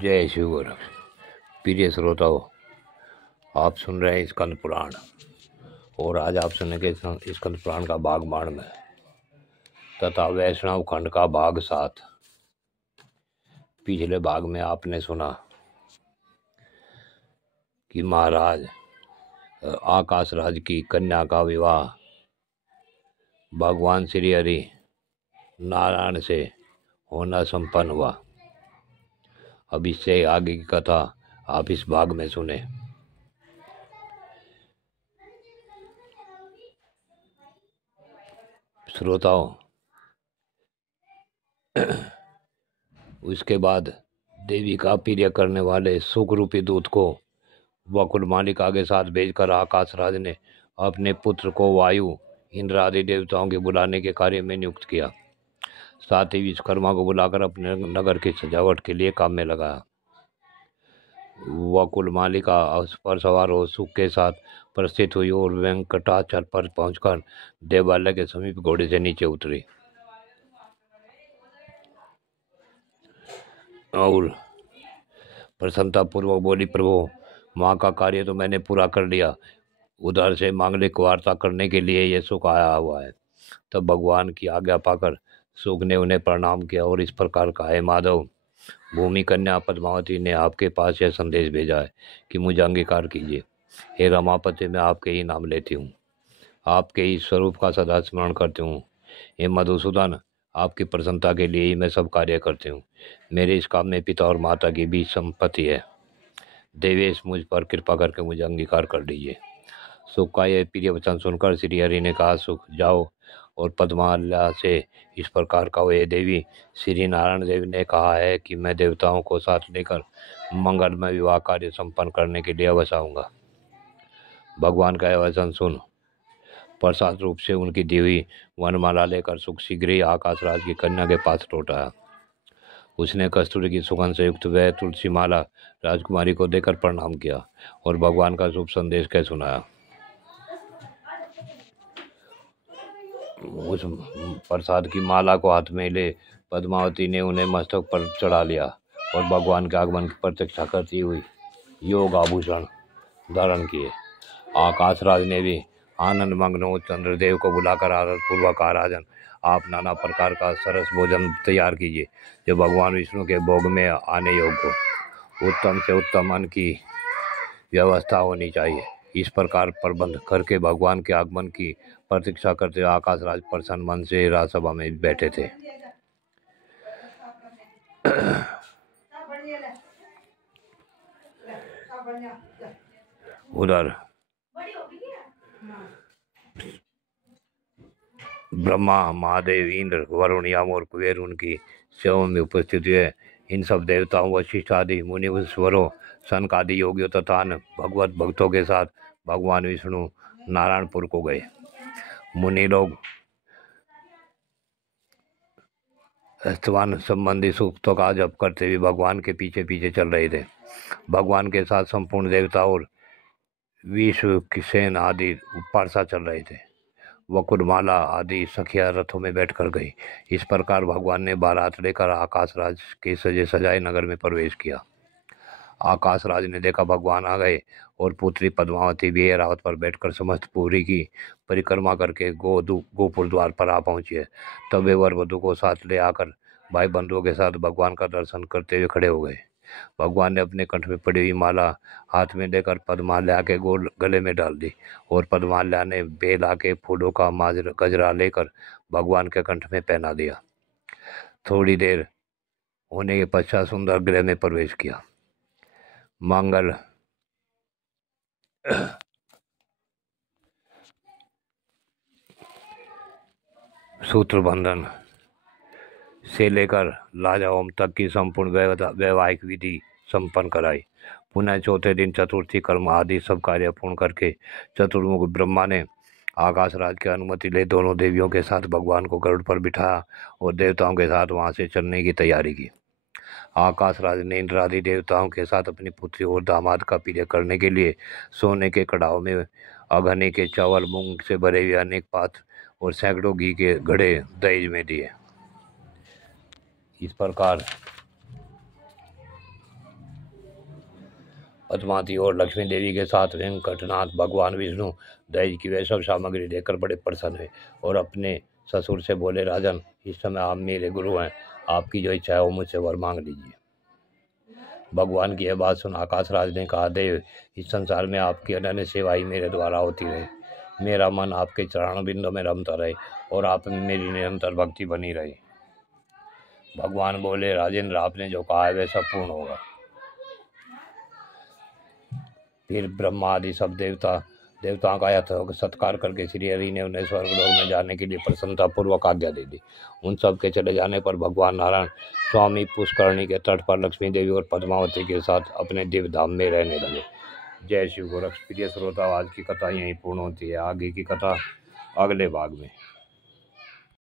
जय शिव। प्रिय श्रोताओं, आप सुन रहे हैं स्कंद पुराण और आज आप सुनेंगे स्कंद पुराण का भाग बाण में तथा वैष्णव खंड का भाग 7। पिछले भाग में आपने सुना कि महाराज आकाश राज की कन्या का विवाह भगवान श्री हरि नारायण से होना संपन्न हुआ। अब इससे आगे की कथा आप इस भाग में सुने। श्रोताओं, उसके बाद देवी का प्रिय करने वाले सुख रूपी दूत को वकुल मालिका के साथ भेजकर आकाश राज ने अपने पुत्र को वायु इंद्र आदि देवताओं के बुलाने के कार्य में नियुक्त किया। साथ ही विश्वकर्मा को बुलाकर अपने नगर की सजावट के लिए काम में लगाया। वकुल मालिका पर सवार हो सुख के साथ प्रस्थित हुई और वेंकटाचल पर पहुंचकर देवालय के समीप घोड़े से नीचे उतरी और प्रसन्नता पूर्वक बोली, प्रभु, माँ का कार्य तो मैंने पूरा कर लिया। उधर से मांगलिक वार्ता करने के लिए यह सुख आया हुआ है। तब भगवान की आज्ञा पाकर सुख ने उन्हें प्रणाम किया और इस प्रकार कहा, हे माधव, भूमि कन्या पद्मावती ने आपके पास यह संदेश भेजा है कि मुझे अंगीकार कीजिए। हे रमापति, मैं आपके ही नाम लेती हूँ, आपके ही स्वरूप का सदा स्मरण करती हूँ। हे मधुसूदन, आपकी प्रसन्नता के लिए ही मैं सब कार्य करती हूँ। मेरे इस काम में पिता और माता की भी संपत्ति है। देवेश, मुझ पर कृपा करके मुझे अंगीकार कर लीजिए। सुख का यह प्रिय वचन सुनकर श्री हरि ने कहा, सुख, जाओ और पद्माल्या से इस प्रकार कहो, हे देवी, श्री नारायण देव ने कहा है कि मैं देवताओं को साथ लेकर मंगलमय विवाह कार्य संपन्न करने के लिए अवश्य आऊंगा। भगवान का यह वचन सुन प्रसाद रूप से उनकी दी हुई वनमाला लेकर सुख शीघ्र ही आकाश राज की कन्या के पास लौट आया। उसने कस्तूरी की सुगंध से युक्त वह तुलसी माला राजकुमारी को देकर प्रणाम किया और भगवान का शुभ संदेश कह सुनाया। उस प्रसाद की माला को हाथ में ले पद्मावती ने उन्हें मस्तक पर चढ़ा लिया और भगवान के आगमन की प्रतीक्षा करती हुई योग आभूषण धारण किए। आकाश राज ने भी आनंद मग्न हो चंद्रदेव को बुलाकर आदर पूर्वक कहा, राजन, आप नाना प्रकार का सरस भोजन तैयार कीजिए जो भगवान विष्णु के भोग में आने योग्य हो। उत्तम से उत्तम अन्न की व्यवस्था होनी चाहिए। इस प्रकार प्रबंध करके भगवान के आगमन की प्रतीक्षा करते हुए आकाश राज प्रसन्न मन से राजसभा में बैठे थे। उधर ब्रह्मा, महादेव, इंद्र, वरुण, यम और कुबेर उनकी सेवा में उपस्थित हुए। इन सब देवताओं, वशिष्ठ आदि मुनीश्वरों, सनक आदि योगियों तथा अन्य भगवत भक्तों के साथ भगवान विष्णु नारायणपुर को गए। मुनि लोग स्तवन संबंधी सूक्तों का जप करते हुए भगवान के पीछे पीछे चल रहे थे। भगवान के साथ संपूर्ण देवता और विश्व किसेन आदि पार्षद चल रहे थे। वकुलमाला आदि सखिया रथों में बैठकर गई। इस प्रकार भगवान ने बारात लेकर आकाश राज के सजे सजाए नगर में प्रवेश किया। आकाश राज ने देखा भगवान आ गए और पुत्री पद्मावती भी ऐरावत पर बैठकर समस्त पुरी की परिक्रमा करके गोपुर द्वार पर आ पहुंची है। तब वे वर वधू को साथ ले आकर भाई बंधुओं के साथ भगवान का दर्शन करते हुए खड़े हो गए। भगवान ने अपने कंठ में पड़ी हुई माला हाथ में लेकर पद्माल्या के गले में डाल दी और पद्माल्या ने बेला के फूलों का गजरा लेकर भगवान के कंठ में पहना दिया। थोड़ी देर होने के पश्चात सुंदर गृह में प्रवेश किया। मंगल सूत्र बंधन से लेकर लाजाओम तक की संपूर्ण वैवाहिक विधि संपन्न कराई। पुनः चौथे दिन चतुर्थी कर्म आदि सब कार्य पूर्ण करके चतुर्मुख ब्रह्मा ने आकाश राज की अनुमति ले दोनों देवियों के साथ भगवान को गरुड़ पर बिठाया और देवताओं के साथ वहां से चलने की तैयारी की। आकाश राज ने इंद्र आदि देवताओं के साथ अपनी पुत्री और दामाद का प्रिय करने के लिए सोने के कड़ाव में अगहने के चावल, मूंग से भरे हुए अनेक पात्र और सैकड़ों घी के घड़े दहेज में दिए। इस प्रकार पद्मा थी और लक्ष्मी देवी के साथ वेंकटनाथ भगवान विष्णु दहेज की वह सब सामग्री देखकर बड़े प्रसन्न हुए और अपने ससुर से बोले, राजन, इस समय आप मेरे गुरु हैं, आपकी जो इच्छा है वो मुझसे वर मांग लीजिए। भगवान की यह बात सुन आकाश राज ने कहा, देव, इस संसार में आपकी अनन्य सेवा ही मेरे द्वारा होती रहे, मेरा मन आपके चरण बिंदों में रमता रहे और आप में मेरी निरंतर भक्ति बनी रहे। भगवान बोले, राजेंद्र, आपने जो कहा है वह सब पूर्ण होगा। फिर ब्रह्मा आदि सब देवताओं का यथोचित सत्कार करके श्री हरि ने उन्हें स्वर्गलोक में जाने के लिए प्रसन्नता पूर्वक आज्ञा दे दी। उन सब के चले जाने पर भगवान नारायण स्वामी पुष्करणी के तट पर लक्ष्मी देवी और पद्मावती के साथ अपने दिव्य धाम में रहने लगे। जय शिव गोरख। प्रिय श्रोता, आज की कथा यहीं पूर्ण होती है। आगे की कथा अगले भाग में।